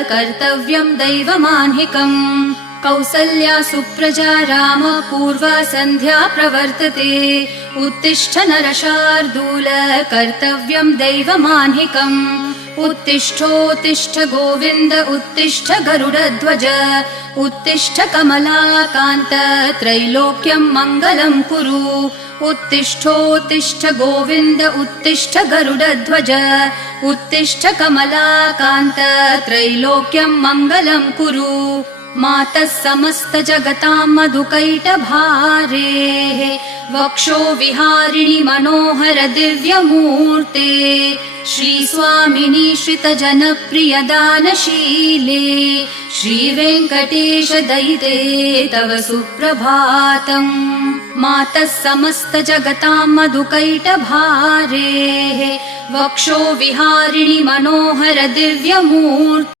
कर्तव्यं दैवमान्हिकम् कौसल्या सुप्रजा राम पूर्वा सन्ध्या प्रवर्तते उत्तिष्ठ नरशार्दूल कर्तव्यं दैवमान्हिकम् उत्तिष्ठोत्तिष्ठ गोविन्द उत्तिष्ठ गरुडध्वज उत्तिष्ठ कमलाकान्त त्रैलोक्यं मङ्गलं कुरु उत्तिष्ठोत्तिष्ठ गोविन्द उत्तिष्ठ गरुडध्वज उत्तिष्ठ कमलाकान्त त्रैलोक्यं मङ्गलं कुरु मातः समस्त जगतां मधुकैटभारेः वक्षो विहारिणि मनोहर दिव्यमूर्ते श्रीस्वामिनि श्रितजनप्रिय दानशीले श्रीवेङ्कटेश दयिते तव सुप्रभातम् मातः समस्त जगतां मधुकैटभारेः वक्षो विहारिणि मनोहर दिव्यमूर्ते